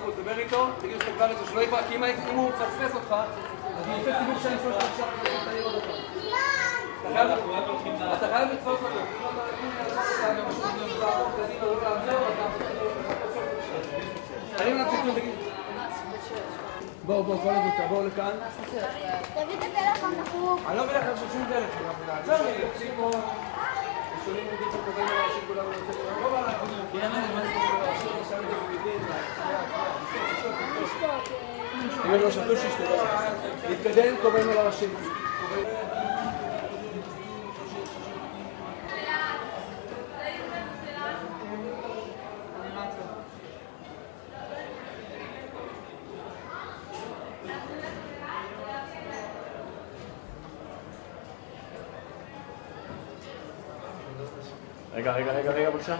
בחוץ, דבר איתו, תגיד שאתה כבר איתו, שלא יפרק, כי אם הוא מפספס אותך, אז הוא עושה סיבוב שאני שלוש עכשיו, תעיר עוד אותם. אתה חייב לתפוס אותו. אני מנפציצו, תגיד. בואו, כל הקבוצה, בואו לכאן. תביא את הטלפון דחוף. אני לא מבין לכם שום טלפון. עכשיו אני אקשיב פה. שולים יהודים שקוראים על האנשים כולם ונוצא כולם. לא בא להגיד. כי אין לנו מה שקוראים על האנשים, עכשיו את היהודים. אם הם לא שתו שישתו. להתקדם, קוראים על האנשים. רגע, בבקשה.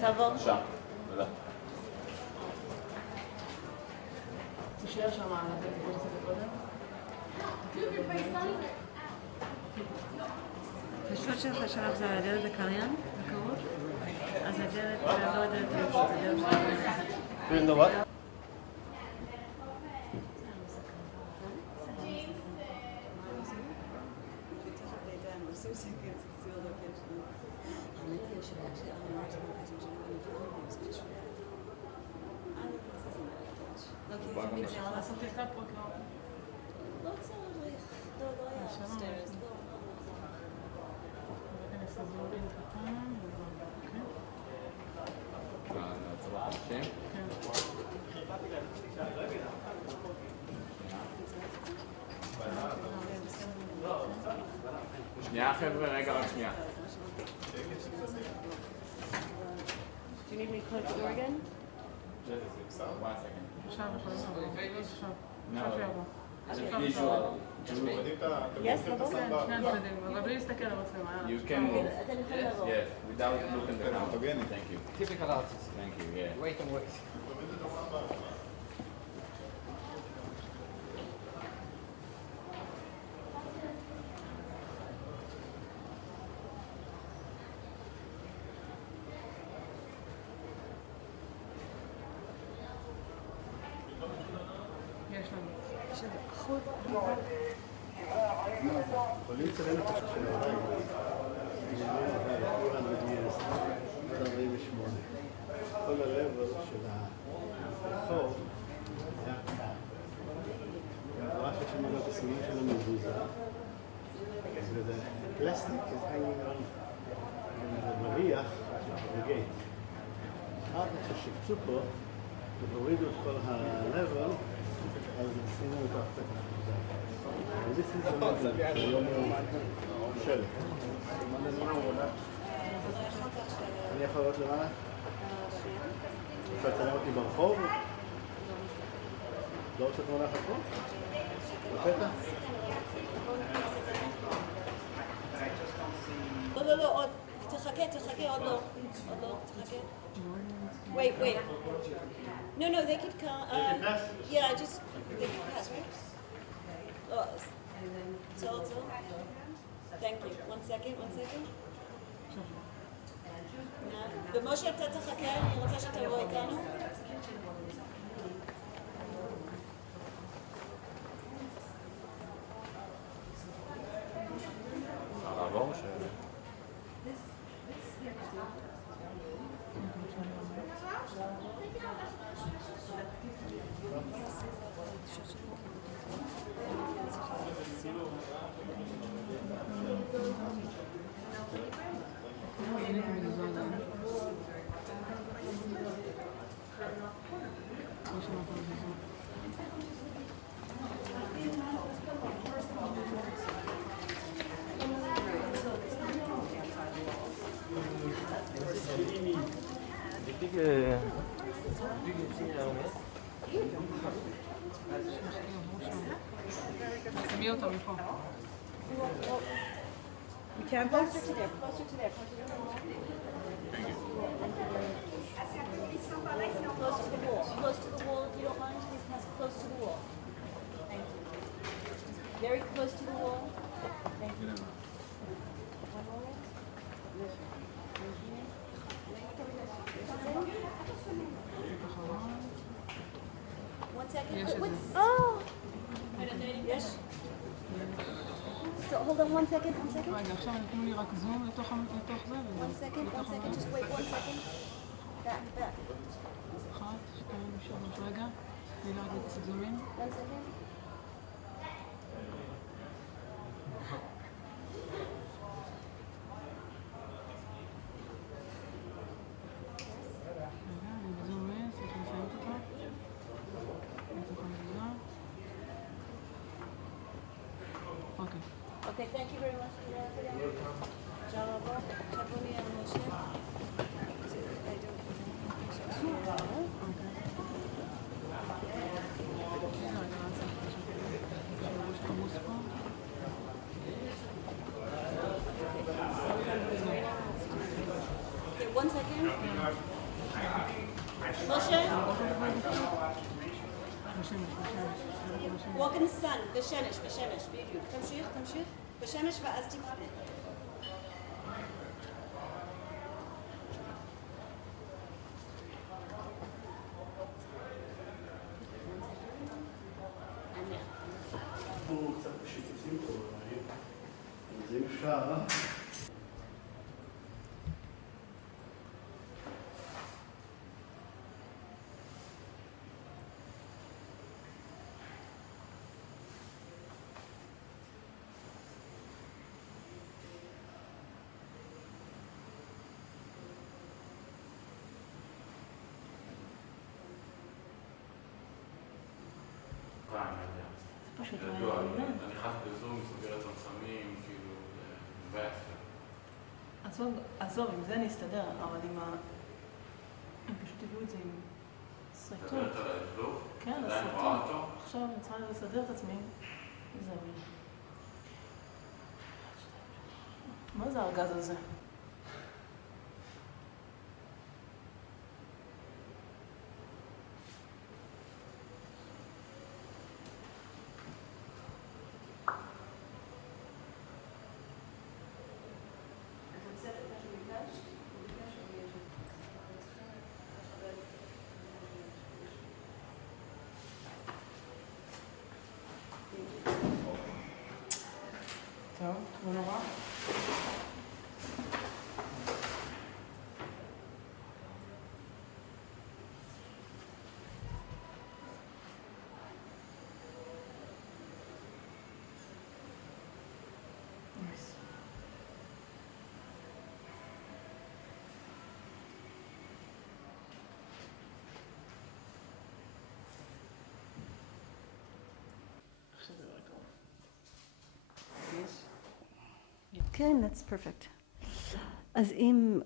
תעבור. שם, תודה. תישאר שם, בוא נעשה את קודם. פשוט שלך שלך זה הדלת הקריין, בקרוב. אז הדלת, לא הדלת היוצאת, הדלת שלך. You know what? לעשות את הפרק לא. לא צריך. לא היה upstairs. שנייה חבר'ה, רגע, רק שנייה. Do you need me to close the door again? עכשיו יכולים לעבור. Yes, לבוא? שני הצדדים, אבל בלי להסתכל על המצלמה. You can move. אתה יכול לעבור. Yes, without looking at the camera. Thank you. Typical artist. Thank you, yeah. Wait and wait. יש לנו. יכולים לצלם את השם של הרגע. כל הלבל של הרחוב היה קר. והדבר שיש שם את הסימן של המבוזה, וזה פלסטיק, is hanging on, וזה מריח בגייט. אחר כך ששיפצו פה, והורידו את כל הלבל, אז עשינו את ההפסקה. This is the level שהיום הוא שלג. אני יכול לראות למעלה? אפשר לצלם אותי ברחוב? לא רוצה תמונה אחת פה? בפתח? לא, עוד. תחכה, עוד לא. תחכה. Wait. No, they could come. Yeah, they could pass, right? Oh, so. Thank you. One second. ומשה, אתה תחכה, אני רוצה שתבוא איתנו. לעבור ש... שמי אותו מפה. Closer to there. Close to the wall, if you don't mind. Close to the wall. Thank you. Very close to the wall. Thank you. One more. יש את זה. Oh! Yes. So hold on 1 second, 1 second. רגע, עכשיו נתנו לי רק זום לתוך זה. 1 second, 1 second, just wait 1 second. Back. 1, 2, 3, רגע. תני לי רק קצת זומים. 1 second. רגע, אני בזום צריך לסיים אותו. לתוך המדינה. אוקיי. Okay, thank you very much for that. Jarabo, Chabuni and Moshe. Okay, 1 second. Moshe, walk in the sun. בשמש, בדיוק. תמשיך. בשמש ואז תפנה. אנחנו קצת בשיתופים פה, אז אם אפשר... פשוט אני נכנס בזום, סוגר את המצמים, כאילו, מבאס. עזוב, עם זה נסתדר, אבל עם ה... הם פשוט הביאו את זה עם סרטות. מדברת על האפלוף? כן, עדיין הסרטות. רואה אותו? עכשיו אני צריכה לסדר את עצמי. זהו. מה זה הארגז הזה? טוב, לא נורא. כן, that's perfect. אז אם,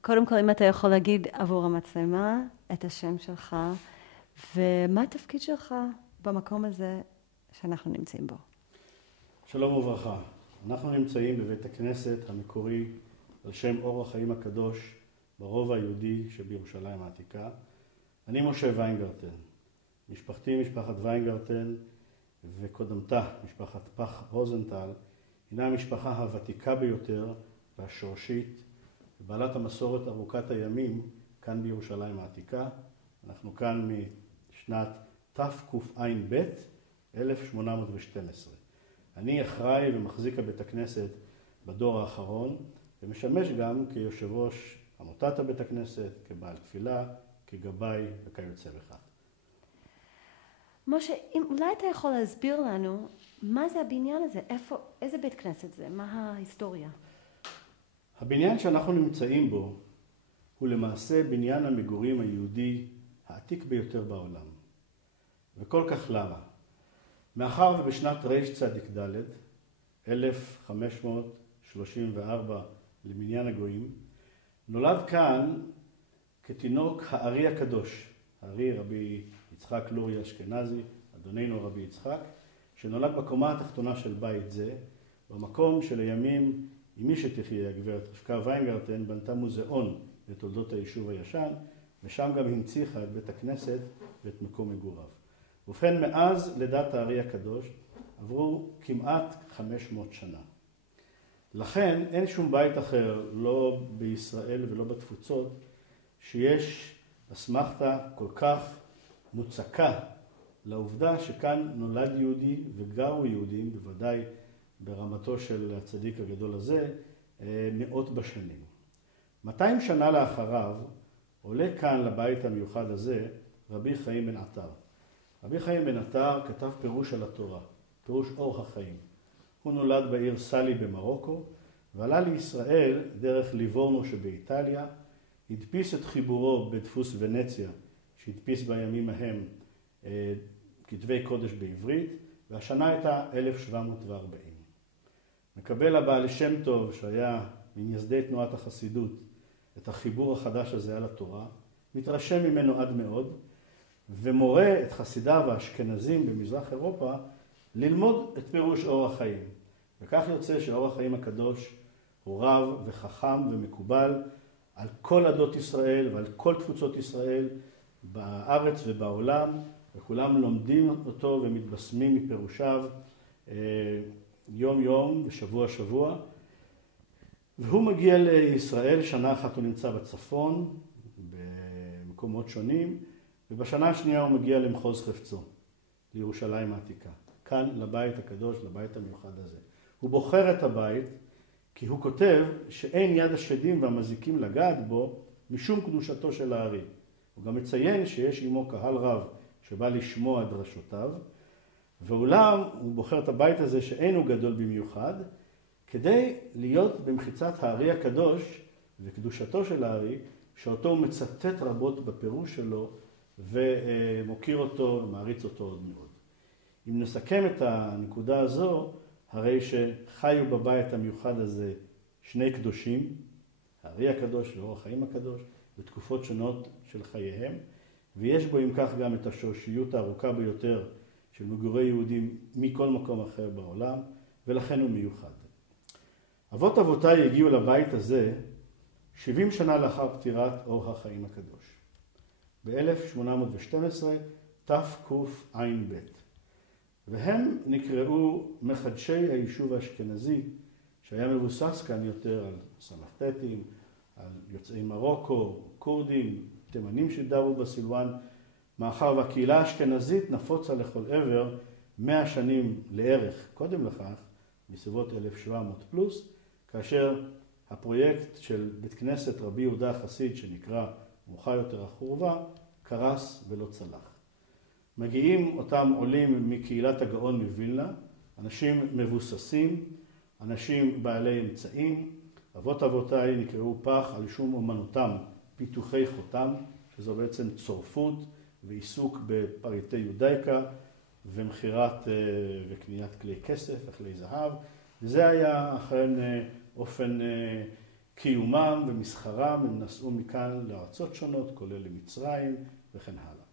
קודם כל, אם אתה יכול להגיד עבור המצלמה את השם שלך, ומה התפקיד שלך במקום הזה שאנחנו נמצאים בו? שלום וברכה. אנחנו נמצאים בבית הכנסת המקורי על שם אור החיים הקדוש ברובע היהודי שבירושלים העתיקה. אני משה ויינגרטן. משפחתי, משפחת ויינגרטן, וקודמתה, משפחת פח רוזנטל, הינה המשפחה הוותיקה ביותר והשורשית, בעלת המסורת ארוכת הימים כאן בירושלים העתיקה. אנחנו כאן משנת תקע"ב, 1812. אני אחראי ומחזיק הבית הכנסת בדור האחרון, ומשמש גם כיושב ראש עמותת הבית הכנסת, כבעל תפילה, כגבאי וכיוצא בכך. משה, אולי אתה יכול להסביר לנו מה זה הבניין הזה? איזה בית כנסת זה? מה ההיסטוריה? הבניין שאנחנו נמצאים בו הוא למעשה בניין המגורים היהודי העתיק ביותר בעולם. וכל כך למה? מאחר ובשנת רצ"ד, 1534 למניין הגויים, נולד כאן כתינוק הארי הקדוש, הארי רבי יצחק לורי אשכנזי, אדוננו רבי יצחק, שנולד בקומה התחתונה של בית זה, במקום שלימים, עם מי שתחיה, הגברת רבקה ויינגרטן, בנתה מוזיאון לתולדות היישוב הישן, ושם גם הנציחה את בית הכנסת ואת מקום מגוריו. ובכן, מאז לידת הארי הקדוש עברו כמעט 500 שנה. לכן אין שום בית אחר, לא בישראל ולא בתפוצות, שיש אסמכתה כל כך מוצקה לעובדה שכאן נולד יהודי וגרו יהודים, בוודאי ברמתו של הצדיק הגדול הזה, מאות בשנים. 200 שנה לאחריו עולה כאן לבית המיוחד הזה רבי חיים בן עטר. רבי חיים בן עטר כתב פירוש על התורה, פירוש אור החיים. הוא נולד בעיר סאלי במרוקו, ועלה לישראל דרך ליבורנו שבאיטליה, הדפיס את חיבורו בדפוס ונציה, שהדפיס בימים ההם כתבי קודש בעברית, והשנה הייתה 1740. מקבל הבעל שם טוב, שהיה ממייסדי תנועת החסידות, את החיבור החדש הזה על התורה, מתרשם ממנו עד מאוד, ומורה את חסידיו האשכנזים במזרח אירופה ללמוד את פירוש אור החיים. וכך יוצא שאור החיים הקדוש הוא רב וחכם ומקובל על כל עדות ישראל ועל כל תפוצות ישראל בארץ ובעולם, וכולם לומדים אותו ומתבשמים מפירושיו יום יום ושבוע שבוע. והוא מגיע לישראל, שנה אחת הוא נמצא בצפון, במקומות שונים, ובשנה השנייה הוא מגיע למחוז חפצו, לירושלים העתיקה. כאן לבית הקדוש, לבית המיוחד הזה. הוא בוחר את הבית כי הוא כותב שאין יד השדים והמזיקים לגעת בו משום קדושתו של הארי. הוא גם מציין שיש עמו קהל רב שבא לשמוע דרשותיו, ואולם הוא בוחר את הבית הזה שאין הוא גדול במיוחד, כדי להיות במחיצת הארי הקדוש וקדושתו של הארי, שאותו הוא מצטט רבות בפירוש שלו ומוקיר אותו ומעריץ אותו עוד מאוד. אם נסכם את הנקודה הזו, הרי שחיו בבית המיוחד הזה שני קדושים, הארי הקדוש ואור החיים הקדוש, בתקופות שונות של חייהם, ויש בו אם כך גם את השורשיות הארוכה ביותר של מגורי יהודים מכל מקום אחר בעולם, ולכן הוא מיוחד. אבות אבותיי הגיעו לבית הזה 70 שנה לאחר פטירת אור החיים הקדוש. ב-1812 תקע"ב. והם נקראו מחדשי היישוב האשכנזי, שהיה מבוסס כאן יותר על סלפטטים, על יוצאי מרוקו, קורדים, תימנים שדרו בסילואן, מאחר והקהילה האשכנזית נפוצה לכל עבר 100 שנים לערך קודם לכך, בסביבות 1700 פלוס, כאשר הפרויקט של בית כנסת רבי יהודה החסיד, שנקרא מאוחר יותר החורבה, קרס ולא צלח. מגיעים אותם עולים מקהילת הגאון מווילנה, אנשים מבוססים, אנשים בעלי אמצעים. אבות אבותיי נקראו פח על שום אומנותם פיתוחי חותם, שזו בעצם צורפות ועיסוק בפריטי יודאיקה ומחירת וקניית כלי כסף וכלי זהב. וזה היה אכן אופן קיומם ומסחרם. הם נסעו מכאן לארצות שונות, כולל למצרים וכן הלאה.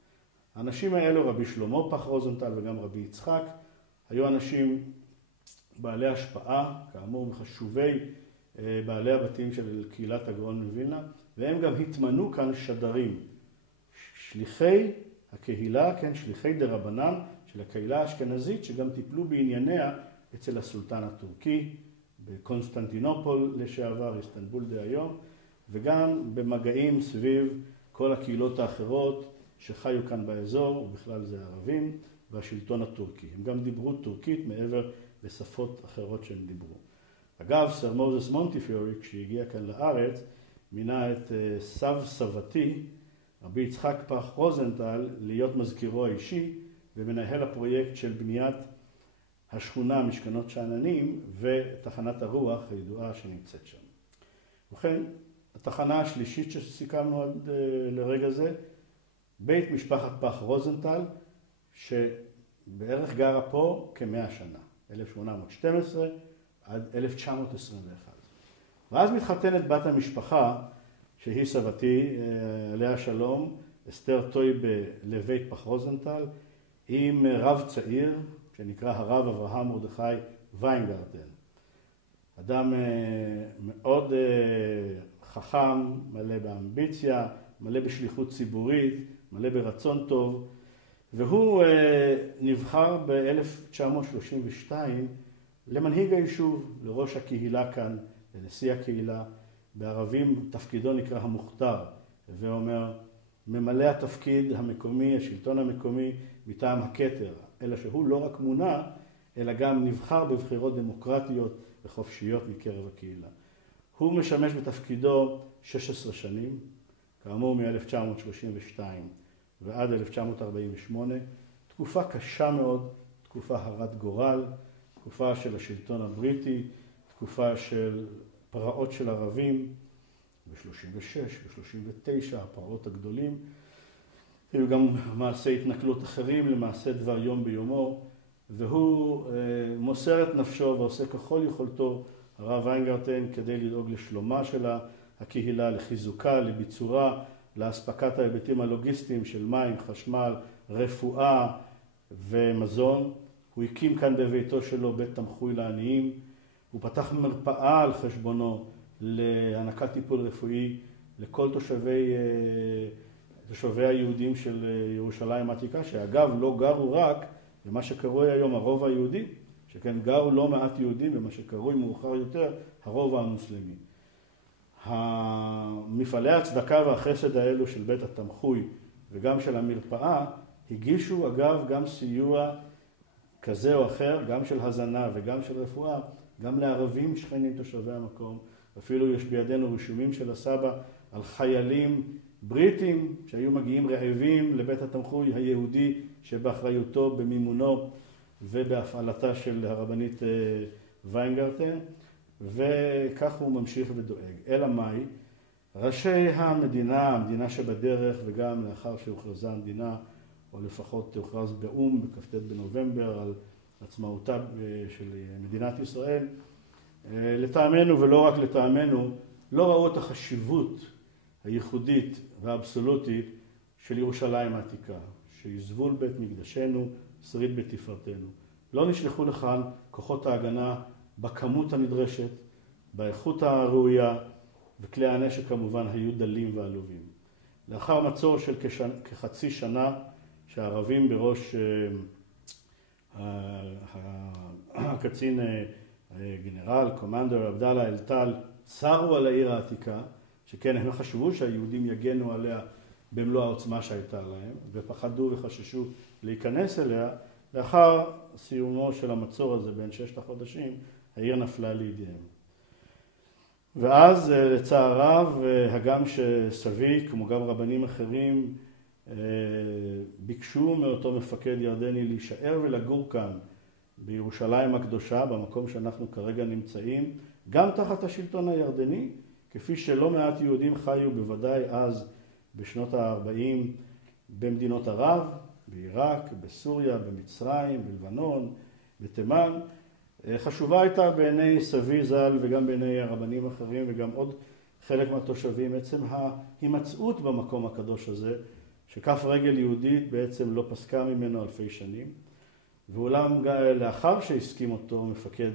האנשים האלו, רבי שלמה פח רוזנטל וגם רבי יצחק, היו אנשים בעלי השפעה, כאמור מחשובי בעלי הבתים של קהילת הגאון מווילנה, והם גם התמנו כאן שדרים, שליחי הקהילה, כן, שליחי דרבנן של הקהילה האשכנזית, שגם טיפלו בענייניה אצל הסולטן הטורקי, בקונסטנטינופול לשעבר, איסטנבול דהיום, וגם במגעים סביב כל הקהילות האחרות שחיו כאן באזור, ובכלל זה הערבים, והשלטון הטורקי. הם גם דיברו טורקית מעבר לשפות אחרות שהם דיברו. אגב, סר מוזס מונטיפיורי, כשהגיע כאן לארץ, מינה את סב סבתי, רבי יצחק פח רוזנטל, להיות מזכירו האישי, ומנהל הפרויקט של בניית השכונה משכנות שאננים, ותחנת הרוח הידועה שנמצאת שם. ובכן, התחנה השלישית שסיכמנו עד לרגע זה, בית משפחת פח רוזנטל, שבערך גרה פה כ100 שנה, 1812 עד 1921. ואז מתחתנת בת המשפחה, שהיא סבתי, עליה שלום, אסתר טויבה לבית פח רוזנטל, עם רב צעיר, שנקרא הרב אברהם מרדכי ויינגרטן. אדם מאוד חכם, מלא באמביציה, מלא בשליחות ציבורית, מלא ברצון טוב, והוא נבחר ב-1932 למנהיג היישוב, לראש הקהילה כאן, לנשיא הקהילה. בערבים תפקידו נקרא המוכתר, ואומר, ממלא התפקיד המקומי, השלטון המקומי, מטעם הכתר, אלא שהוא לא רק מונה, אלא גם נבחר בבחירות דמוקרטיות וחופשיות מקרב הקהילה. הוא משמש בתפקידו 16 שנים, כאמור מ-1932 ועד 1948, תקופה קשה מאוד, תקופה הרת גורל, תקופה של השלטון הבריטי, תקופה של פרעות של ערבים, ב-36, ב-39, הפרעות הגדולים. היו גם מעשי התנכלות אחרים, למעשה דבר יום ביומו, והוא מוסר את נפשו ועושה ככל יכולתו, הרב ויינגרטן, כדי לדאוג לשלומה של הקהילה, לחיזוקה, לביצורה, להספקת ההיבטים הלוגיסטיים של מים, חשמל, רפואה ומזון. הוא הקים כאן בביתו שלו בית תמחוי לעניים, הוא פתח מרפאה על חשבונו להענקת טיפול רפואי לכל תושבי היהודים של ירושלים העתיקה, שאגב לא גרו רק במה שקרוי היום הרובע היהודי, שכן גרו לא מעט יהודים במה שקרוי מאוחר יותר הרובע המוסלמי. המפעלי הצדקה והחסד האלו של בית התמחוי וגם של המרפאה הגישו אגב גם סיוע כזה או אחר, גם של הזנה וגם של רפואה, גם לערבים שכנים תושבי המקום. אפילו יש בידינו רישומים של הסבא על חיילים בריטים שהיו מגיעים רעבים לבית התמחוי היהודי שבאחריותו, במימונו ובהפעלתה של הרבנית ויינגרטן, וכך הוא ממשיך ודואג. אלא מאי, ראשי המדינה שבדרך, וגם לאחר שהוכרזה המדינה, או לפחות תוכרז באום בכ"ט בנובמבר על עצמאותה של מדינת ישראל, לטעמנו ולא רק לטעמנו, לא ראו את החשיבות הייחודית והאבסולוטית של ירושלים העתיקה, שהיא זבול בית מקדשנו, שריד בתפארתנו. לא נשלחו לכאן כוחות ההגנה בכמות הנדרשת, באיכות הראויה, וכלי הנשק כמובן היו דלים ועלובים. לאחר מצור של כחצי שנה, שהערבים בראש הקצין גנרל, קומנדר עבדאללה אל-טל, צרו על העיר העתיקה, שכן הם חשבו שהיהודים יגנו עליה במלוא העוצמה שהייתה להם, ופחדו וחששו להיכנס אליה. לאחר סיומו של המצור הזה בין 6 החודשים, העיר נפלה לידיהם. ואז לצער רב, הגם שסבי, כמו גם רבנים אחרים, ביקשו מאותו מפקד ירדני להישאר ולגור כאן בירושלים הקדושה, במקום שאנחנו כרגע נמצאים, גם תחת השלטון הירדני, כפי שלא מעט יהודים חיו בוודאי אז בשנות ה-40 במדינות ערב, בעיראק, בסוריה, במצרים, בלבנון, בתימן. חשובה הייתה בעיני סבי ז"ל וגם בעיני הרבנים אחרים וגם עוד חלק מהתושבים עצם ההימצאות במקום הקדוש הזה, שכף רגל יהודית בעצם לא פסקה ממנו אלפי שנים. ואולם לאחר שהסכים אותו מפקד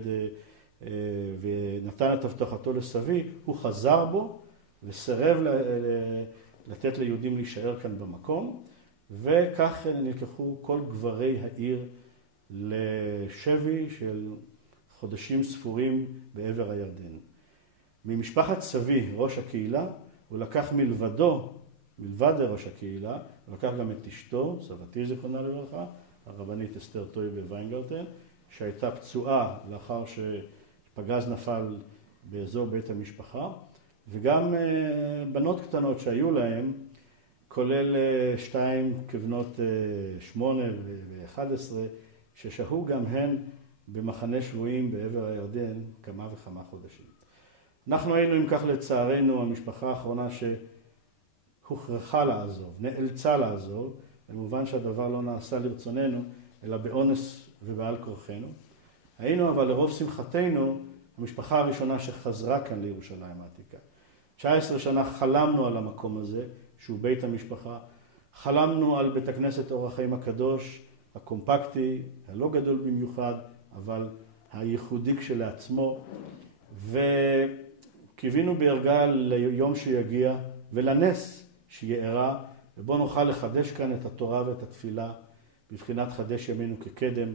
ונתן את הבטחתו לסבי, הוא חזר בו וסירב לתת ליהודים להישאר כאן במקום, וכך נלקחו כל גברי העיר לשבי של חודשים ספורים בעבר הירדן. ממשפחת סבי, ראש הקהילה, הוא לקח מלבד ראש הקהילה, הוא לקח גם את אשתו, סבתי זיכרונה לברכה, הרבנית אסתר טויבה ויינגרטן, שהייתה פצועה לאחר שפגז נפל באזור בית המשפחה, וגם בנות קטנות שהיו להם, כולל 2 כבנות 8 ו-11, ששהו גם הן במחנה שבויים בעבר הירדן כמה וכמה חודשים. אנחנו היינו, אם כך לצערנו, המשפחה האחרונה שהוכרחה לעזוב, נאלצה לעזוב, במובן שהדבר לא נעשה לרצוננו, אלא באונס ובעל כורחנו. היינו אבל לרוב שמחתנו, המשפחה הראשונה שחזרה כאן לירושלים העתיקה. 19 שנה חלמנו על המקום הזה, שהוא בית המשפחה. חלמנו על בית הכנסת אור החיים הקדוש, הקומפקטי, הלא גדול במיוחד, אבל הייחודי כשלעצמו. וקיווינו בהרגע ליום שיגיע ולנס שיארע, ובו נוכל לחדש כאן את התורה ואת התפילה, בבחינת חדש ימינו כקדם,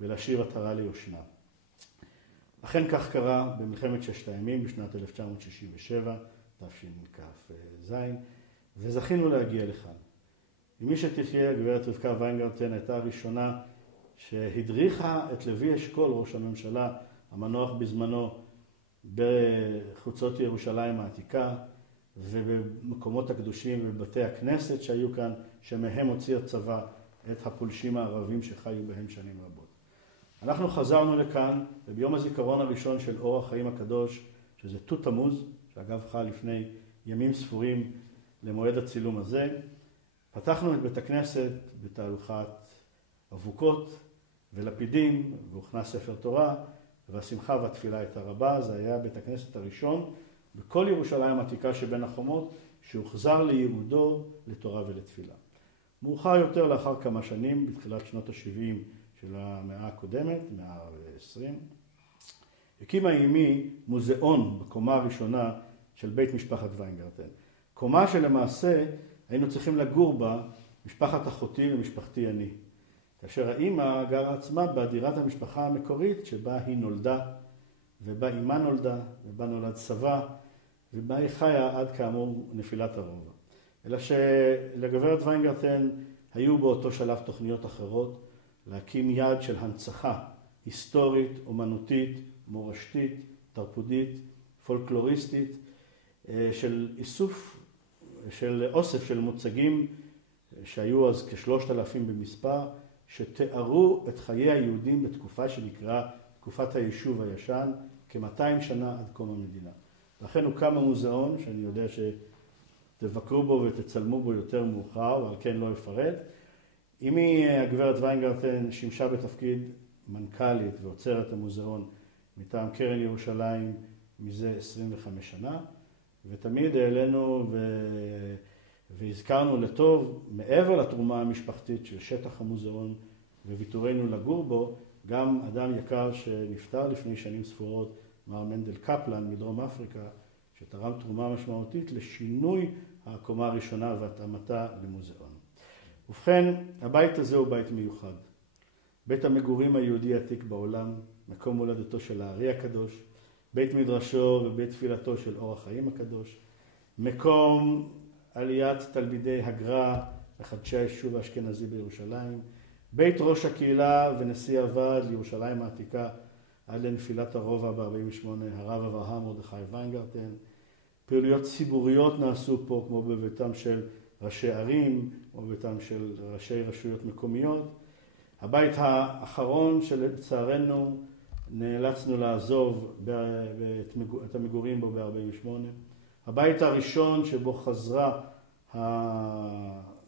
ולהשאיר עטרה ליושנה. אכן כך קרה במלחמת ששת הימים בשנת 1967, תשכ"ז, וזכינו להגיע לכאן. מי שתחיה, גברת רבקה ויינגרטן, הייתה הראשונה שהדריכה את לוי אשכול, ראש הממשלה המנוח בזמנו, בחוצות ירושלים העתיקה ובמקומות הקדושים ובבתי הכנסת שהיו כאן, שמהם הוציא הצבא את הפולשים הערבים שחיו בהם שנים רבות. אנחנו חזרנו לכאן, וביום הזיכרון הראשון של אור החיים הקדוש, שזה ט"ו תמוז, שאגב חל לפני ימים ספורים למועד הצילום הזה, פתחנו את בית הכנסת בתהלוכת אבוקות ולפידים, והוכנס ספר תורה, והשמחה והתפילה הייתה רבה. זה היה בית הכנסת הראשון בכל ירושלים העתיקה שבין החומות, שהוחזר לייעודו לתורה ולתפילה. מאוחר יותר, לאחר כמה שנים, בתחילת שנות ה-70 של המאה הקודמת, מאה ה-20, הקימה אמי מוזיאון בקומה הראשונה של בית משפחת ויינגרטן. קומה שלמעשה היינו צריכים לגור בה, משפחת אחותי ומשפחתי אני. כאשר האמא גרה עצמה בדירת המשפחה המקורית שבה היא נולדה, ובה אמא נולדה, ובה נולד סבה, ובה היא חיה עד כאמור נפילת הרובע. אלא שלגברת ויינגרטן היו באותו שלב תוכניות אחרות, להקים יד של הנצחה היסטורית, אומנותית, מורשתית, תרבותית, פולקלוריסטית, של איסוף, של אוסף של מוצגים שהיו אז כ3,000 במספר, שתיארו את חיי היהודים בתקופה שנקרא תקופת היישוב הישן, כ200 שנה עד קום המדינה. לכן הוקם המוזיאון, שאני יודע שתבקרו בו ותצלמו בו יותר מאוחר, ועל כן לא אפרט. אמי הגברת ויינגרטן שימשה בתפקיד מנכ"לית ועוצרת המוזיאון מטעם קרן ירושלים מזה 25 שנה, ותמיד העלינו והזכרנו לטוב, מעבר לתרומה המשפחתית של שטח המוזיאון וויתורנו לגור בו, גם אדם יקר שנפטר לפני שנים ספורות, מר מנדל קפלן מדרום אפריקה, שתרם תרומה משמעותית לשינוי הקומה הראשונה והתאמתה למוזיאון. ובכן, הבית הזה הוא בית מיוחד. בית המגורים היהודי העתיק בעולם, מקום הולדתו של הארי הקדוש, בית מדרשו ובית תפילתו של אור החיים הקדוש, מקום עליית תלמידי הגר"א לחדשי היישוב האשכנזי בירושלים, בית ראש הקהילה ונשיא הוועד לירושלים העתיקה עד לנפילת הרובע ב-48, הרב אברהם מרדכי ויינגרטן. פעילויות ציבוריות נעשו פה, כמו בביתם של ראשי ערים, או בביתם של ראשי רשויות מקומיות. הבית האחרון שלצערנו נאלצנו לעזוב את המגורים בו ב-48. הבית הראשון שבו חזרה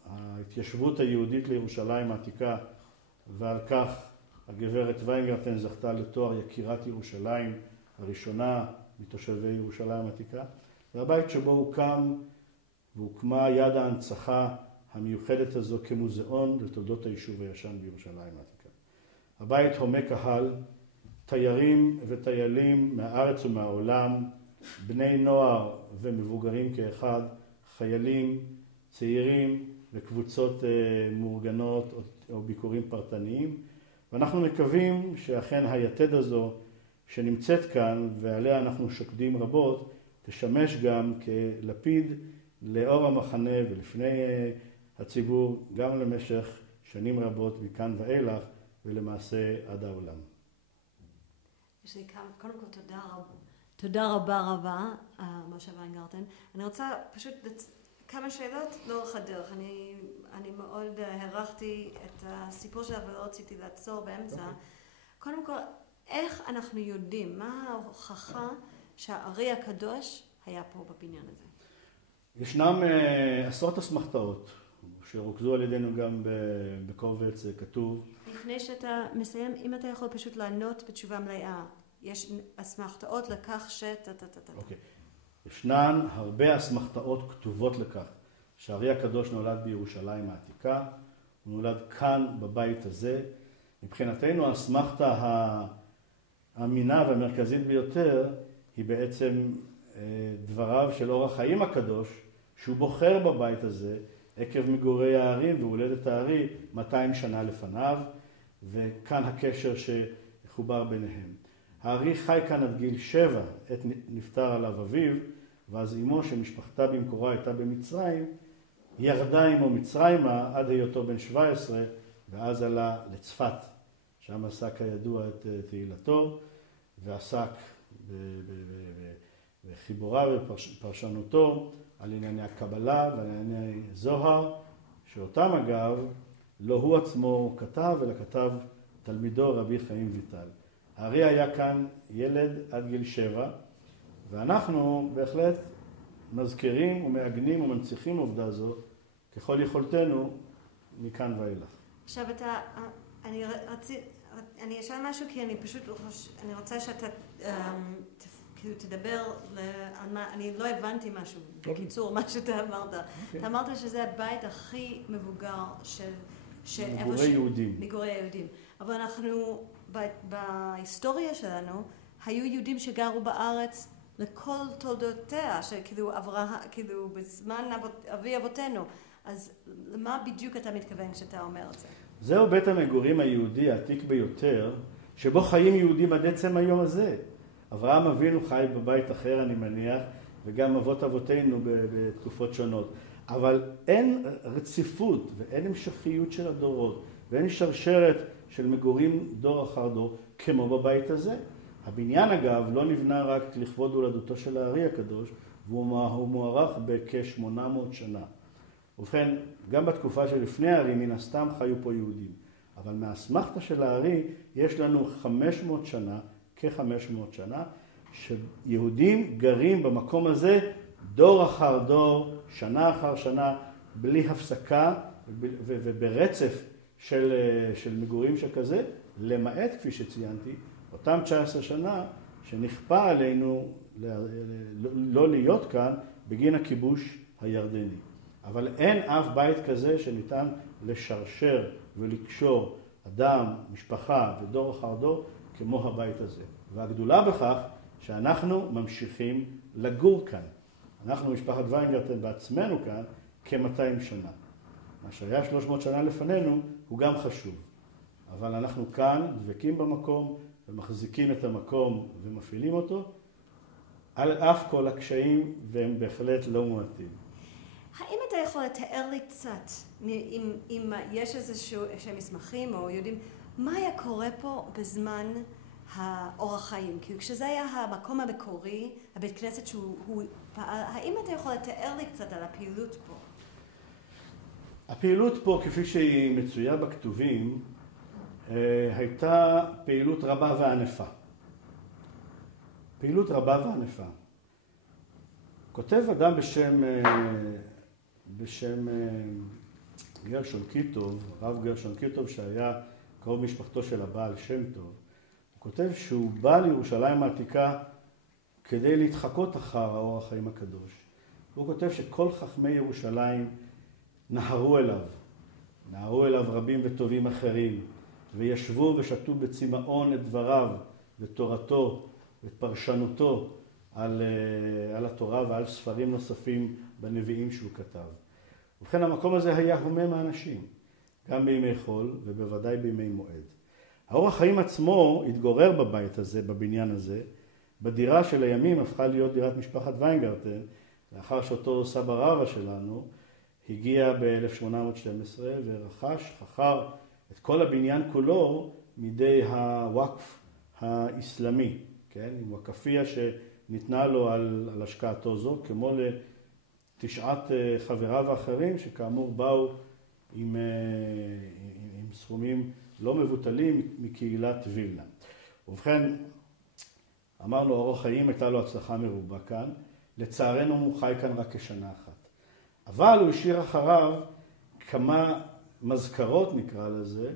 ההתיישבות היהודית לירושלים העתיקה, ועל כך הגברת ויינגרטן זכתה לתואר יקירת ירושלים הראשונה מתושבי ירושלים העתיקה. והבית שבו הוקם והוקמה יד ההנצחה המיוחדת הזו כמוזיאון לתולדות היישוב הישן בירושלים העתיקה. הבית הומה קהל, תיירים וטיילים מהארץ ומהעולם, בני נוער ומבוגרים כאחד, חיילים, צעירים וקבוצות מאורגנות או ביקורים פרטניים. ואנחנו מקווים שאכן היתד הזו שנמצאת כאן ועליה אנחנו שוקדים רבות, תשמש גם כלפיד לאור המחנה ולפני הציבור, גם למשך שנים רבות מכאן ואילך ולמעשה עד העולם. יש לי קודם כל תודה רבה, משה ויינגרטן. אני רוצה פשוט כמה שאלות לאורך הדרך. אני מאוד הערכתי את הסיפור שלך ולא רציתי לעצור באמצע. קודם כל, איך אנחנו יודעים, מה ההוכחה שהארי הקדוש היה פה בבניין הזה? ישנם עשרות אסמכתאות שרוכזו על ידינו גם בקובץ כתוב. לפני שאתה מסיים, אם אתה יכול פשוט לענות בתשובה מלאה. יש אסמכתאות לכך אוקיי. ישנן הרבה אסמכתאות כתובות לכך שהארי הקדוש נולד בירושלים העתיקה, הוא נולד כאן בבית הזה. מבחינתנו האסמכתה האמינה והמרכזית ביותר היא בעצם דבריו של אור החיים הקדוש, שהוא בוחר בבית הזה עקב מגורי הארי והולדת הארי 200 שנה לפניו, וכאן הקשר שחובר ביניהם. הארי חי כאן עד גיל 7, עת נפטר עליו אביו, ואז אמו שמשפחתה במקורה הייתה במצרים, ירדה עמו מצרימה עד היותו בן 17, ואז עלה לצפת. שם עשה כידוע את תהילתו, ועסק בחיבוריו ופרשנותו על ענייני הקבלה ועל ענייני זוהר, שאותם אגב לא הוא עצמו כתב, אלא כתב תלמידו רבי חיים ויטל. הארי היה כאן ילד עד גיל 7, ואנחנו בהחלט מזכירים ומעגנים ומנציחים עובדה זו ככל יכולתנו מכאן ואילך. עכשיו אני אשאל משהו כי אני פשוט אני רוצה שאתה כאילו תדבר על מה, אני לא הבנתי משהו, בקיצור מה שאתה אמרת. אתה אמרת שזה הבית הכי מבוגר של מגורי יהודים. מגורי היהודים. אבל אנחנו, בהיסטוריה שלנו, היו יהודים שגרו בארץ לכל תולדותיה, שכאילו עברה, כאילו בזמן אבי אבותינו. אז למה בדיוק אתה מתכוון כשאתה אומר את זה? זהו בית המגורים היהודי העתיק ביותר, שבו חיים יהודים עד עצם היום הזה. אברהם אבינו חי בבית אחר, אני מניח, וגם אבות אבותינו בתקופות שונות. אבל אין רציפות ואין המשכיות של הדורות, ואין שרשרת של מגורים דור אחר דור, כמו בבית הזה. הבניין אגב לא נבנה רק לכבוד הולדתו של הארי הקדוש, והוא מוערך בכ-800 שנה. ובכן, גם בתקופה שלפני הארי מן הסתם חיו פה יהודים. אבל מהאסמכתה של הארי יש לנו 500 שנה, כ-500 שנה, שיהודים גרים במקום הזה דור אחר דור, שנה אחר שנה, בלי הפסקה וברצף של מגורים שכזה, למעט, כפי שציינתי, אותם 19 שנה שנכפה עלינו לא להיות כאן בגין הכיבוש הירדני. אבל אין אף בית כזה שניתן לשרשר ולקשור אדם, משפחה ודור אחר דור כמו הבית הזה. והגדולה בכך שאנחנו ממשיכים לגור כאן. אנחנו, משפחת ויינגרטן, בעצמנו כאן כ-200 שנה. מה שהיה 300 שנה לפנינו הוא גם חשוב. אבל אנחנו כאן דבקים במקום ומחזיקים את המקום ומפעילים אותו, על אף כל הקשיים, והם בהחלט לא מועטים. האם אתה יכול לתאר לי קצת, אם יש איזשהם מסמכים או יודעים, מה היה קורה פה בזמן האורח חיים? כי כשזה היה המקום המקורי, הבית כנסת שהוא פעל, האם אתה יכול לתאר לי קצת על הפעילות פה? הפעילות פה, כפי שהיא מצויה בכתובים, הייתה פעילות רבה וענפה. פעילות רבה וענפה. כותב אדם בשם גרשון קיטוב, הרב גרשון קיטוב, שהיה קרוב משפחתו של הבעל שם טוב, הוא כותב שהוא בא לירושלים העתיקה כדי להתחקות אחר האור החיים הקדוש. הוא כותב שכל חכמי ירושלים נהרו אליו רבים וטובים אחרים, וישבו ושתו בצמאון את דבריו ותורתו ואת פרשנותו על התורה ועל ספרים נוספים בנביאים שהוא כתב. ובכן, המקום הזה היה הומם האנשים, גם בימי חול ובוודאי בימי מועד. האור החיים עצמו התגורר בבית הזה, בבניין הזה, בדירה של הימים הפכה להיות דירת משפחת ויינגרטן, לאחר שאותו סבא רבא שלנו הגיע ב-1812 חכר את כל הבניין כולו מידי הוואקף האסלאמי, כן? עם וואקפיה שניתנה לו על השקעתו זו, כמו לתשעת חבריו האחרים שכאמור באו עם סכומים לא מבוטלים מקהילת וילנה. ובכן, אמרנו, אורח חיים הייתה לו הצלחה מרובה כאן, לצערנו הוא חי כאן רק כשנה אחת. אבל הוא השאיר אחריו כמה מזכרות, נקרא לזה,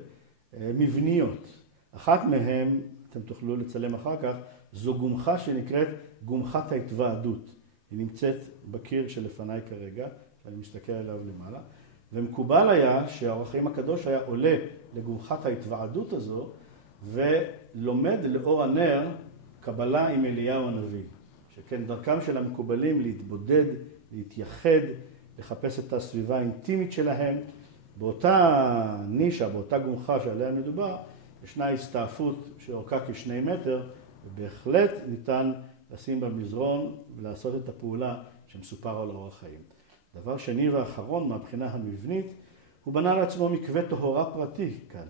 מבניות. אחת מהן, אתם תוכלו לצלם אחר כך, זו גומחה שנקראת גומחת ההתוועדות. היא נמצאת בקיר שלפניי כרגע, אני מסתכל עליו למעלה, ומקובל היה שהאור החיים הקדוש היה עולה לגומחת ההתוועדות הזו, ולומד לאור הנר קבלה עם אליהו הנביא. שכן דרכם של המקובלים להתבודד, להתייחד, לחפש את הסביבה האינטימית שלהם. באותה נישה, באותה גומחה שעליה מדובר, ישנה הסתעפות שאורכה כ2 מטר, ובהחלט ניתן לשים במזרון ולעשות את הפעולה שמסופר על אורח חיים. דבר שני ואחרון מהבחינה המבנית, הוא בנה לעצמו מקווה טהרה פרטי כאן.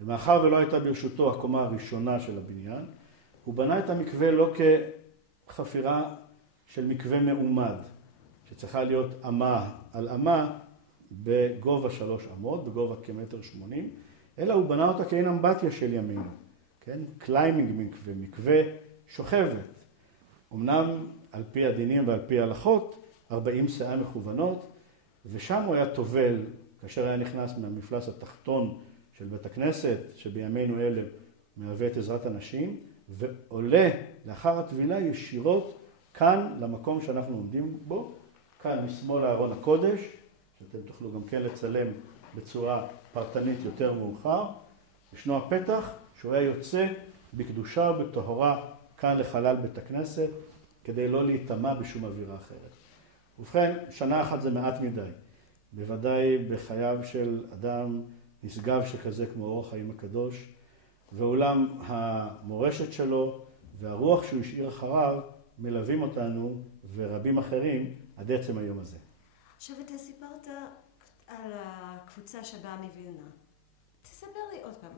ומאחר ולא הייתה ברשותו הקומה הראשונה של הבניין, הוא בנה את המקווה לא כחפירה של מקווה מעומד, שצריכה להיות אמה על אמה בגובה 3 אמות, בגובה כ1.80 מטר, אלא הוא בנה אותה כאין אמבטיה של ימינו, כן? קליימינג מקווה, מקווה שוכבת. אמנם על פי הדינים ועל פי ההלכות, 40 שאה מכוונות, ושם הוא היה טובל, כאשר היה נכנס מהמפלס התחתון של בית הכנסת, שבימינו אלה מהווה את עזרת הנשים, ועולה לאחר הטבילה ישירות כאן למקום שאנחנו עומדים בו, כאן משמאל ארון הקודש, שאתם תוכלו גם כן לצלם בצורה פרטנית יותר מאוחר. ישנו הפתח שהוא היה יוצא בקדושה ובטהרה כאן לחלל בית הכנסת, כדי לא להיטמע בשום אווירה אחרת. ובכן, שנה אחת זה מעט מדי. בוודאי בחייו של אדם נשגב שכזה כמו אורח חיים הקדוש, ואולם המורשת שלו והרוח שהוא השאיר אחריו מלווים אותנו ורבים אחרים עד עצם היום הזה. עכשיו אתה סיפרת על הקבוצה שבאה מווילנה. תספר לי עוד פעם,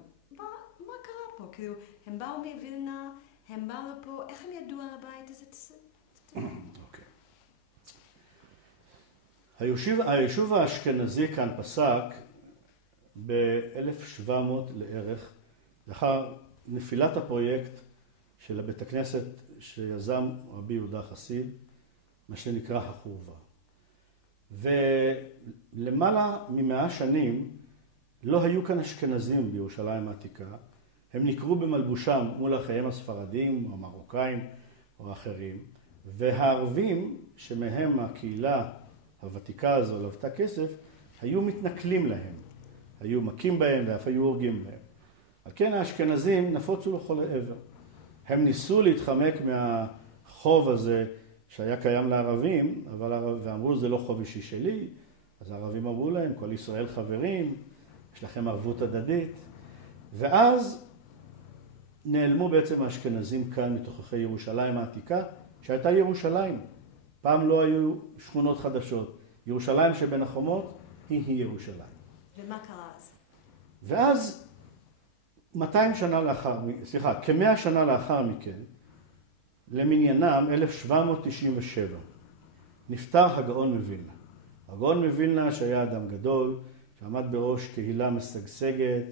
מה קרה פה? כאילו, הם באו מווילנה, הם באו לפה, איך הם ידעו על הבית הזה? אוקיי. היישוב האשכנזי כאן פסק ב-1700 לערך, לאחר נפילת הפרויקט של הבית הכנסת שיזם רבי יהודה חסיד, מה שנקרא החורבה. ולמעלה מ100 שנים לא היו כאן אשכנזים בירושלים העתיקה, הם נקראו במלבושם מול אחיהם הספרדים או המרוקאים או אחרים, והערבים שמהם הקהילה הוותיקה הזו לוותה כסף, היו מתנכלים להם, היו מכים בהם ואף היו הורגים בהם. על כן האשכנזים נפוצו לכל עבר. הם ניסו להתחמק מהחוב הזה שהיה קיים לערבים, ואמרו זה לא חוב אישי שלי, אז הערבים אמרו להם, כל ישראל חברים, יש לכם ערבות הדדית, ואז נעלמו בעצם האשכנזים כאן מתוככי ירושלים העתיקה, שהייתה ירושלים. פעם לא היו שכונות חדשות. ירושלים שבין החומות היא ירושלים. ומה קרה אז? ואז 200 שנה לאחר, כ100 שנה לאחר מכן, למניינם 1797, נפטר הגאון מווילנה. הגאון מווילנה שהיה אדם גדול, שעמד בראש קהילה משגשגת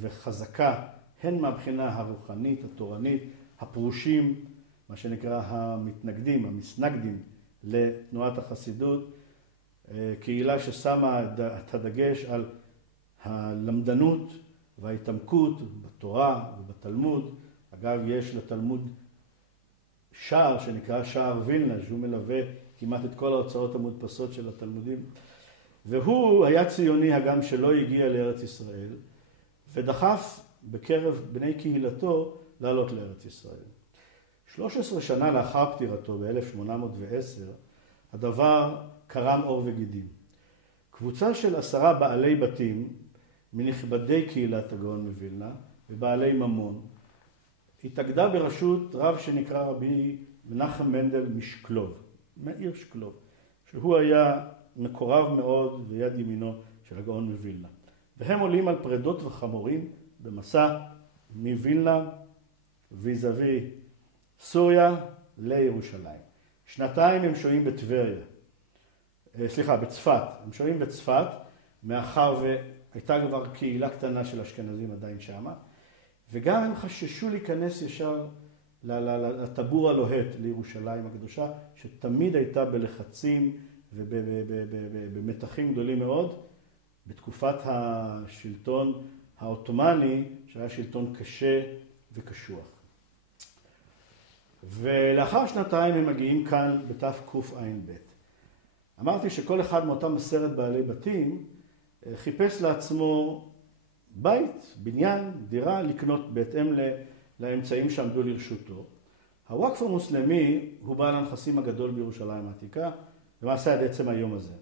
וחזקה, הן מהבחינה הרוחנית, התורנית, הפרושים, מה שנקרא המתנגדים, המסנגדים לתנועת החסידות, קהילה ששמה את הדגש על הלמדנות וההתעמקות בתורה ובתלמוד. אגב, יש לתלמוד שער שנקרא שער וילנה, שהוא מלווה כמעט את כל ההוצאות המודפסות של התלמודים. והוא היה ציוני הגם שלא הגיע לארץ ישראל, ודחף בקרב בני קהילתו לעלות לארץ ישראל. 13 שנה לאחר פטירתו, ב-1810, הדבר קרם עור וגידים. קבוצה של 10 בעלי בתים, מנכבדי קהילת הגאון מווילנה, ובעלי ממון, התאגדה בראשות רב שנקרא רבי מנחם מנדל משקלוב, מעיר שקלוב, שהוא היה מקורב מאוד ויד ימינו של הגאון מווילנה. והם עולים על פרדות וחמורים במסע מווילנה ויזווי סוריה לירושלים. 2 הם שוהים בטבריה, בצפת. הם שוהים בצפת, מאחר והייתה כבר קהילה קטנה של אשכנזים עדיין שמה, וגם הם חששו להיכנס ישר לטבור הלוהט לירושלים הקדושה, שתמיד הייתה בלחצים ובמתחים גדולים מאוד, בתקופת השלטון העות'מאני, שהיה שלטון קשה וקשוח. ולאחר 2 הם מגיעים כאן בתקע"ב. אמרתי שכל אחד מאותם 10 בעלי בתים חיפש לעצמו בית, בניין, דירה, לקנות בהתאם לאמצעים שעמדו לרשותו. הוואקף המוסלמי הוא בעל הנכסים הגדול בירושלים העתיקה, למעשה עד עצם היום הזה,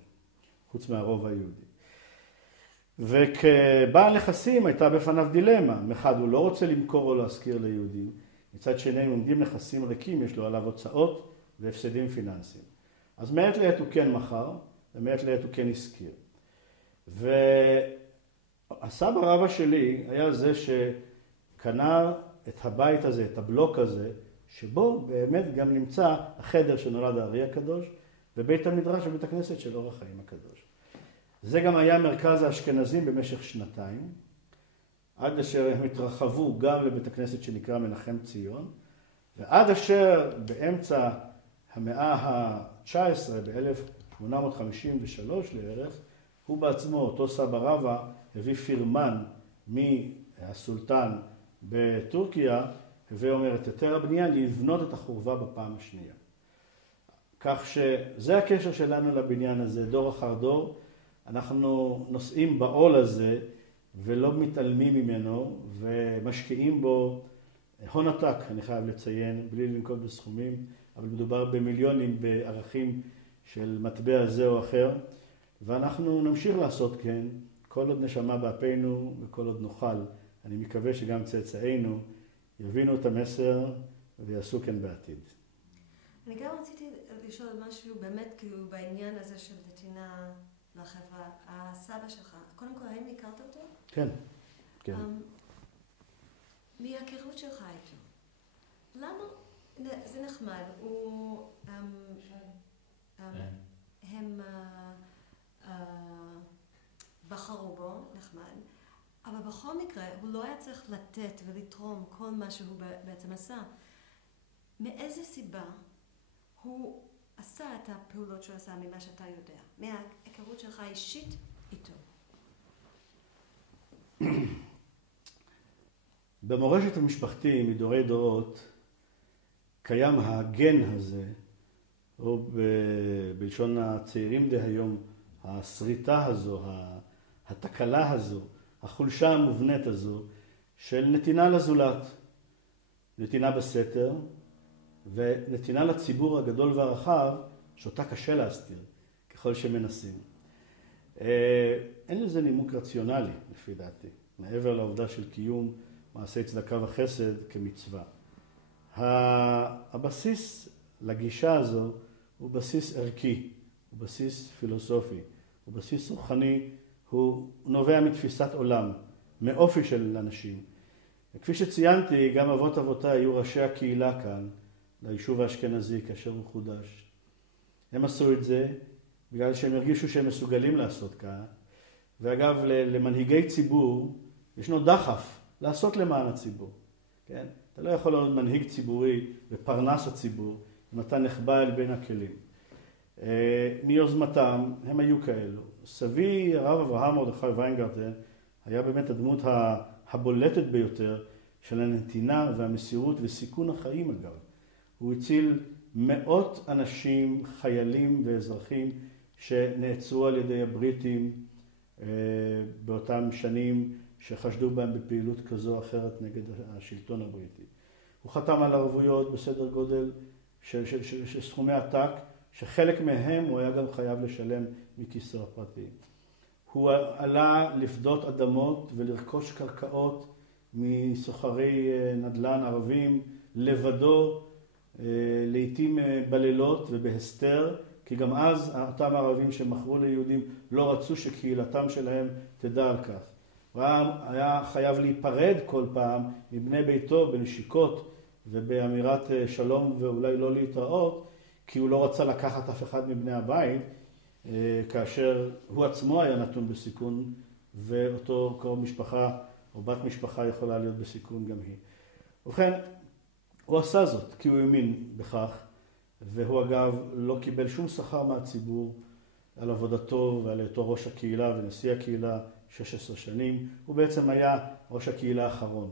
חוץ מהרוב היהודי. וכבעל נכסים הייתה בפניו דילמה, מחד הוא לא רוצה למכור או להשכיר ליהודים, מצד שני הם עומדים נכסים ריקים, יש לו עליו הוצאות והפסדים פיננסיים. אז מעת לעת הוא כן מכר, ומעת לעת הוא כן הזכיר. והסבא רבא שלי היה זה שקנה את הבית הזה, את הבלוק הזה, שבו באמת גם נמצא החדר שנולד הארי הקדוש, ובית המדרש ובית הכנסת של אור החיים הקדוש. זה גם היה מרכז האשכנזים במשך שנתיים, עד אשר הם התרחבו גם לבית הכנסת שנקרא מנחם ציון, ועד אשר באמצע המאה ה-19, ב-1853 לערך, הוא בעצמו, אותו סבא רבא, הביא פירמן מהסולטן בטורקיה, ואומר את היתר הבנייה לבנות את החורבה בפעם השנייה. כך שזה הקשר שלנו לבניין הזה, דור אחר דור. אנחנו נושאים בעול הזה ולא מתעלמים ממנו ומשקיעים בו הון עתק, אני חייב לציין, בלי לנקוט בסכומים, אבל מדובר במיליונים בערכים של מטבע זה או אחר, ואנחנו נמשיך לעשות כן כל עוד נשמה באפינו וכל עוד נוכל. אני מקווה שגם צאצאינו יבינו את המסר ויעשו כן בעתיד. אני גם רציתי לשאול משהו באמת כאילו בעניין הזה של נתינה לחברה. הסבא שלך, קודם כל, האם הכרת אותו? כן, כן. מההיכרות שלך איתו. למה? זה נחמד. הם בחרו בו, נחמד. אבל בכל מקרה, הוא לא היה צריך לתת ולתרום כל מה שהוא בעצם עשה. מאיזה סיבה הוא עשה את הפעולות שהוא עשה ממה שאתה יודע? מההיכרות שלך אישית איתו. במורשת המשפחתי מדורי דורות קיים הגן הזה, או בלשון הצעירים דהיום, הסריטה הזו, התקלה הזו, החולשה המובנית הזו של נתינה לזולת, נתינה בסתר ונתינה לציבור הגדול והרחב שאותה קשה להסתיר ככל שמנסים. אין לזה נימוק רציונלי לפי דעתי, מעבר לעובדה של קיום מעשי צדקה וחסד כמצווה. הבסיס לגישה הזו הוא בסיס ערכי, הוא בסיס פילוסופי, הוא בסיס רוחני, הוא נובע מתפיסת עולם, מאופי של אנשים. וכפי שציינתי, גם אבות אבותיי היו ראשי הקהילה כאן, ליישוב האשכנזי כאשר הוא חודש. הם עשו את זה בגלל שהם הרגישו שהם מסוגלים לעשות כאן. ואגב, למנהיגי ציבור ישנו דחף לעשות למען הציבור. כן? אתה לא יכול להיות מנהיג ציבורי ופרנס הציבור אם אתה נחבא אל בין הכלים. מיוזמתם הם היו כאלו. סבי הרב אברהם מרדכי ויינגרטן היה באמת הדמות הבולטת ביותר של הנתינה והמסירות וסיכון החיים אגב. הוא הציל מאות אנשים, חיילים ואזרחים שנעצרו על ידי הבריטים באותם שנים שחשדו בהם בפעילות כזו או אחרת נגד השלטון הבריטי. הוא חתם על ערבויות בסדר גודל של סכומי עתק, שחלק מהם הוא היה גם חייב לשלם מכיסו הפרטי. הוא עלה לפדות אדמות ולרכוש קרקעות מסוחרי נדל"ן ערבים לבדו, לעתים בלילות ובהסתר, כי גם אז אותם ערבים שמכרו ליהודים לא רצו שקהילתם שלהם תדע על כך. הוא היה חייב להיפרד כל פעם מבני ביתו בנשיקות ובאמירת שלום ואולי לא להתראות, כי הוא לא רצה לקחת אף אחד מבני הבית, כאשר הוא עצמו היה נתון בסיכון, ואותו קרוב משפחה או בת משפחה יכולה להיות בסיכון גם היא. ובכן, הוא עשה זאת כי הוא האמין בכך, והוא אגב לא קיבל שום שכר מהציבור על עבודתו ועל היותו ראש הקהילה ונשיא הקהילה 16 שנים. הוא בעצם היה ראש הקהילה האחרון,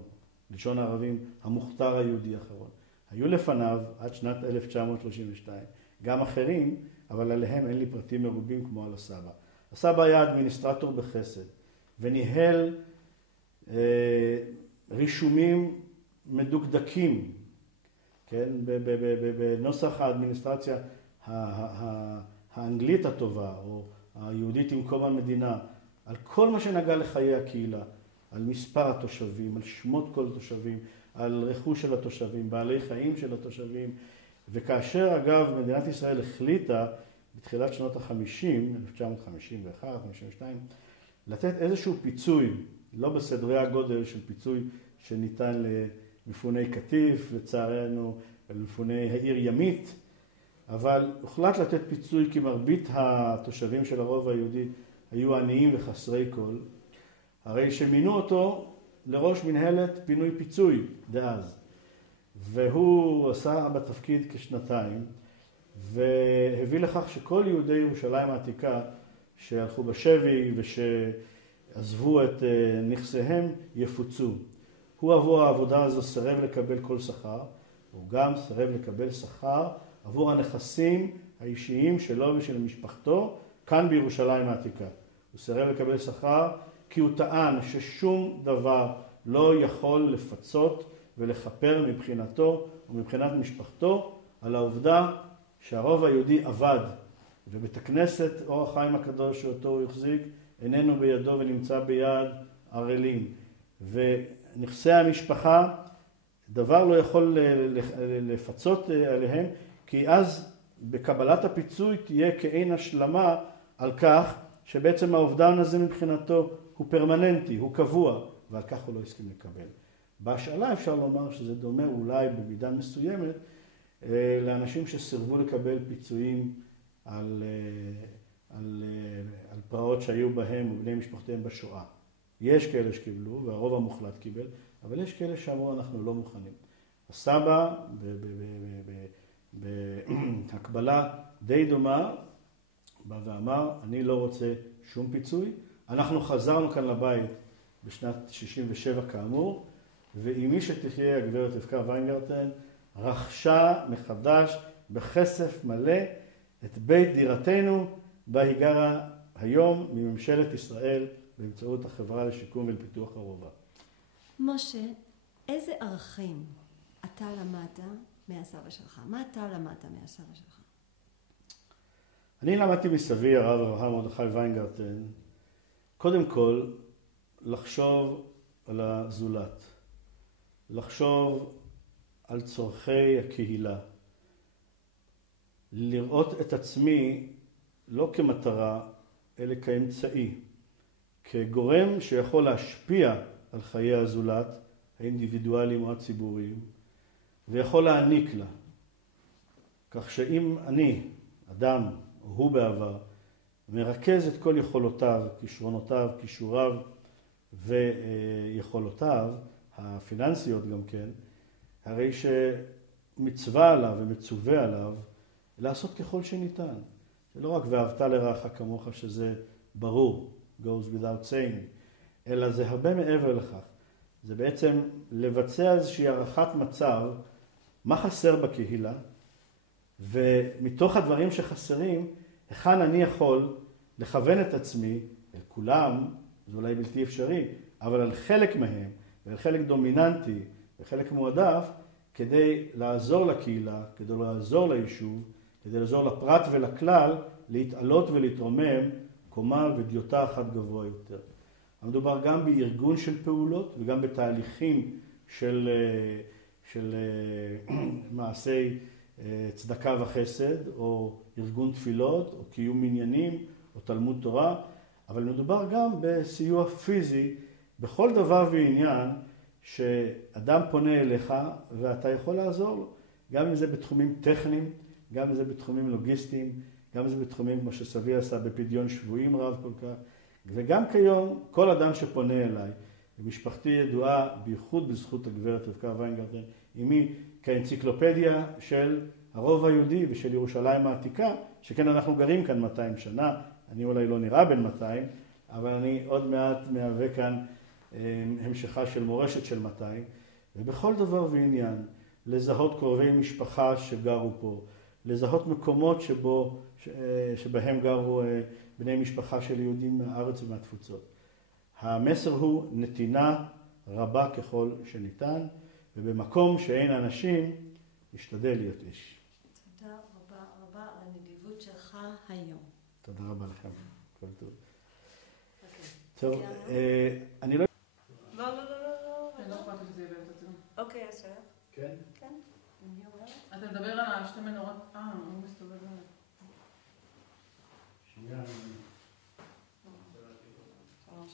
לשון הערבים המוכתר היהודי האחרון. היו לפניו עד שנת 1932 גם אחרים, אבל עליהם אין לי פרטים מרובים כמו על הסבא. הסבא היה אדמיניסטרטור בחסד וניהל רישומים מדוקדקים, כן? בנוסח האדמיניסטרציה האנגלית הטובה או היהודית עם קום המדינה, על כל מה שנגע לחיי הקהילה, על מספר התושבים, על שמות כל התושבים, על רכוש של התושבים, בעלי חיים של התושבים. וכאשר אגב מדינת ישראל החליטה בתחילת שנות ה-50, 1951, 52, לתת איזשהו פיצוי, לא בסדרי הגודל של פיצוי שניתן למפוני קטיף, לצערנו, למפוני העיר ימית, אבל הוחלט לתת פיצוי כי מרבית התושבים של הרוב היהודי היו עניים וחסרי כל, הרי שמינו אותו לראש מנהלת פינוי פיצוי דאז, והוא עשה בתפקיד כשנתיים, והביא לכך שכל יהודי ירושלים העתיקה שהלכו בשבי ושעזבו את נכסיהם יפוצו. הוא עבור העבודה הזו סירב לקבל כל שכר, הוא גם סירב לקבל שכר עבור הנכסים האישיים שלו ושל משפחתו כאן בירושלים העתיקה. הוא סירב לקבל שכר כי הוא טען ששום דבר לא יכול לפצות ולכפר מבחינתו ומבחינת משפחתו על העובדה שהרוב היהודי עבד, ובית הכנסת אור החיים הקדוש שאותו הוא החזיק איננו בידו ונמצא ביד ערלים. ונכסי המשפחה דבר לא יכול לפצות עליהם, כי אז בקבלת הפיצוי תהיה כאין השלמה על כך שבעצם האובדן הזה מבחינתו הוא פרמננטי, הוא קבוע, ועל כך הוא לא הסכים לקבל. בהשאלה אפשר לומר שזה דומה אולי במידה מסוימת לאנשים שסירבו לקבל פיצויים על פרעות שהיו בהם ובני משפחותיהם בשואה. יש כאלה שקיבלו, והרוב המוחלט קיבל, אבל יש כאלה שאמרו אנחנו לא מוכנים. הסבא בהקבלה די דומה בא ואמר אני לא רוצה שום פיצוי, אנחנו חזרנו כאן לבית בשנת 67 כאמור, ועם מי שתחיה הגברת רבקה ויינגרטן רכשה מחדש בכסף מלא את בית דירתנו בה היא גרה היום מממשלת ישראל באמצעות החברה לשיקום ולפיתוח הרובע. משה, איזה ערכים אתה למדת מהסבא שלך? מה אתה למדת מהסבא שלך? אני למדתי מסבי הרב אברהם מרדכי ויינגרטן קודם כל לחשוב על הזולת, לחשוב על צורכי הקהילה, לראות את עצמי לא כמטרה אלא כאמצעי, כגורם שיכול להשפיע על חיי הזולת, האינדיבידואליים או הציבוריים, ויכול להעניק לה. כך שאם אני, אדם או הוא בעבר, מרכז את כל יכולותיו, כישרונותיו, כישוריו ויכולותיו, הפיננסיות גם כן, הרי שמצווה עליו ומצווה עליו לעשות ככל שניתן. זה לא רק ואהבת לרעך כמוך שזה ברור, goes without saying, אלא זה הרבה מעבר לכך. זה בעצם לבצע איזושהי הערכת מצב, מה חסר בקהילה, ומתוך הדברים שחסרים, היכן אני יכול לכוון את עצמי, אל כולם, זה אולי בלתי אפשרי, אבל על חלק מהם, ועל חלק דומיננטי, וחלק מועדף, כדי לעזור לקהילה, כדי לעזור ליישוב, כדי לעזור לפרט ולכלל, להתעלות ולהתרומם קומה ודיוטה אחת גבוה יותר. מדובר גם בארגון של פעולות וגם בתהליכים של מעשי צדקה וחסד, או ארגון תפילות, או קיום מניינים, או תלמוד תורה, אבל מדובר גם בסיוע פיזי בכל דבר ועניין שאדם פונה אליך ואתה יכול לעזור לו. גם אם זה בתחומים טכניים, גם אם זה בתחומים לוגיסטיים, גם אם זה בתחומים כמו שסבי עשה בפדיון שבויים רב כל כך. וגם כיום כל אדם שפונה אליי, ומשפחתי ידועה בייחוד בזכות הגברת רבקה ויינגרטן, עימי כאנציקלופדיה של הרוב היהודי ושל ירושלים העתיקה, שכן אנחנו גרים כאן 200 שנה, אני אולי לא נראה בין 200, אבל אני עוד מעט מהווה כאן המשכה של מורשת של 200, ובכל דבר ועניין, לזהות קרובי משפחה שגרו פה, לזהות מקומות שבהם גרו בני משפחה של יהודים מהארץ ומהתפוצות. המסר הוא נתינה רבה ככל שניתן, ובמקום שאין אנשים, נשתדל להיות איש. תודה רבה רבה על הנדיבות שלך היום. תודה רבה לכם. כל טוב. טוב, אני לא... לא. לא אכפת לי שזה יהיה באמצע צילום. אוקיי, בסדר. כן? כן. אתה מדבר על השתי מנורות... הוא מסתובב.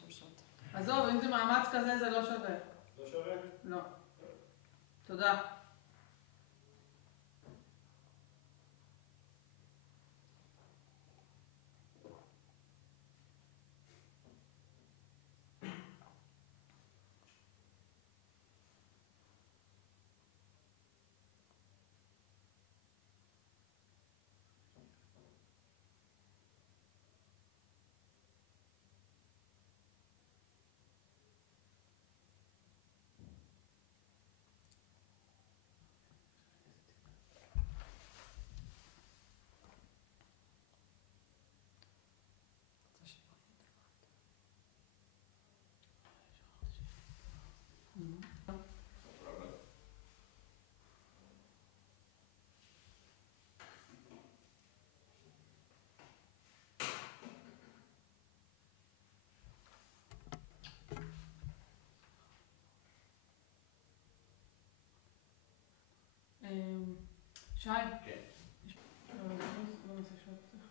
משמשות. עזוב, אם זה מאמץ כזה זה לא שווה. לא שווה? לא. תודה. שי? כן. לא נעשה שעות פתיחה.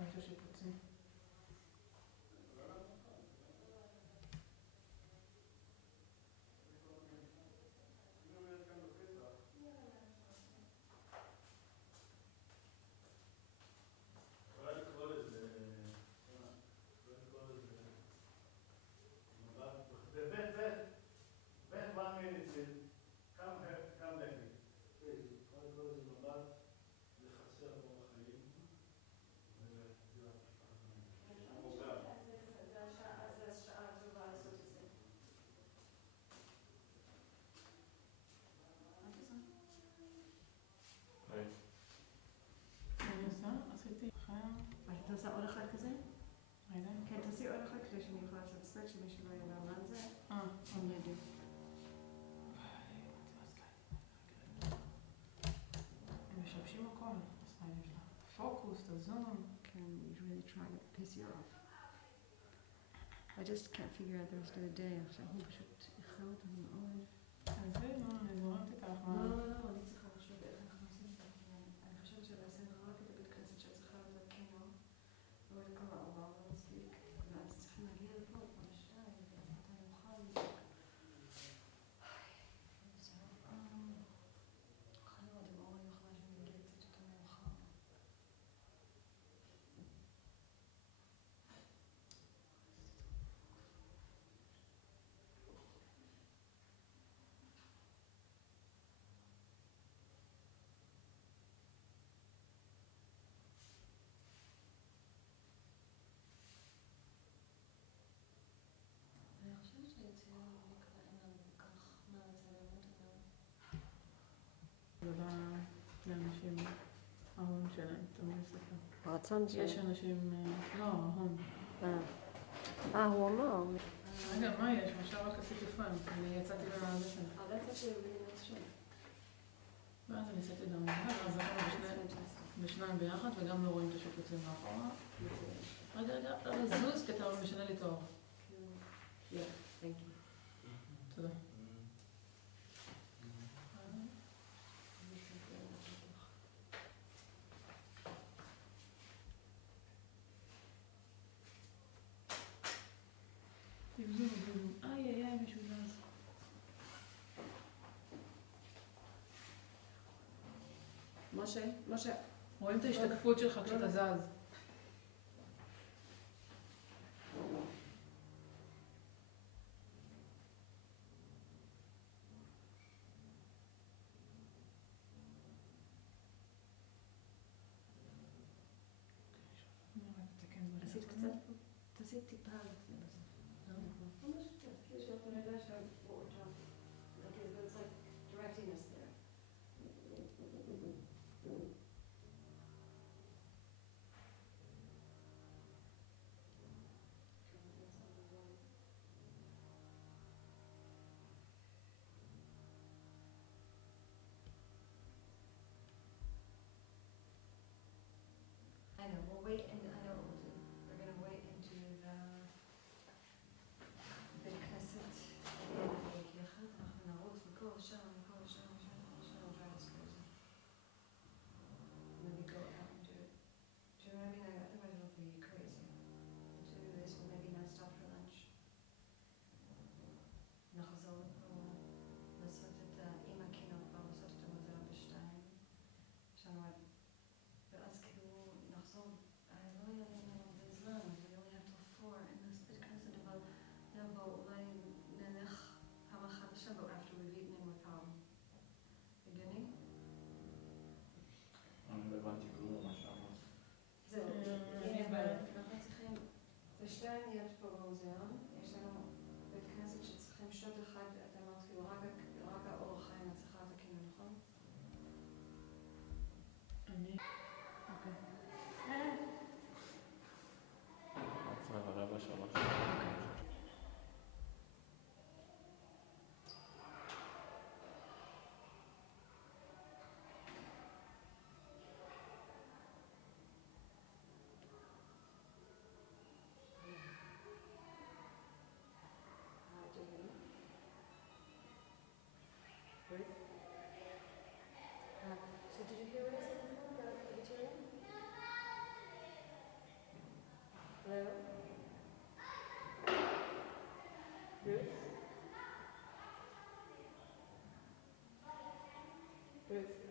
משהו שיפוצי. אתה עושה עוד אחד כזה? כן, תעשי עוד אחד כדי שאני יכולה לעשות סטרץ' שמי שלא ידע מה זה. עוד בדיוק. הם משבשים הכל, הסטיילים שלה. פוקוס, את הזום. כן, he's really trying to piss you off. I just can't figure out the rest of the day. עכשיו הוא פשוט איחר אותנו מאוד. עזבי, אני זורמת איתך. לא, אני צריכה לחשוב איך אנחנו עושים את זה. אני חושבת שלעשות רק את הבית כנסת שאת צריכה לעשות קינו. לא את כל העבר לא מספיק. ואז צריכים להגיע לפה פעם שתיים, ואתה יוכל. לאנשים, ההון שלהם, תמיד לספר. הרצון שלו. יש אנשים, לא, ההון. הוא אמר. רגע, מה יש? עכשיו רק עשיתי פאן, אני יצאתי ללשן. אבל יצאתי ללשן. ואז אני יצאתי גם אז אנחנו בשניים ביחד, וגם לא רואים את השוקוצים מאחורה. רגע, לזוז, כי אתה משנה לי תואר. תודה. תבזו, איי, מישהו זז. משה. רואים את ההשתקפות שלך כשאתה זז. עשית קצת? תעשי טיפה לפני זה. ממש קצת, כאילו שאנחנו נדע שהבור שם. It's like directing us there. I know, we'll wait and I know what we'll do. We're gonna wait into the בית כנסת יחד, אנחנו נרוץ מכל שם, drives crazy. Maybe go out and do it. Do you know what I mean? Otherwise it'll be crazy. To do this, we'll maybe not stop for lunch. נחזור לעשות את עם הכינות כבר, לעשות את המוזיאון בשתיים. יש לנו עד ואז כאילו נחזור, לא יהיה לנו הרבה זמן, we only have till 4 in this bit כנסת, אבל נבוא, אולי נלך פעם אחת לשם, but after we've eaten and we're calm. הגיוני? אני לא הבנתי כלום מה שאמרת. זהו, אנחנו צריכים, בשתיים יש פה במוזיאון, יש לנו בית כנסת שצריכים שוט אחד, אתה אמרת כאילו רק האור החיים, את צריכה את הכינו, נכון? אני... אוקיי. 11:15. So did you hear what I said before about vegetarian? Hello? Ruth? Ruth?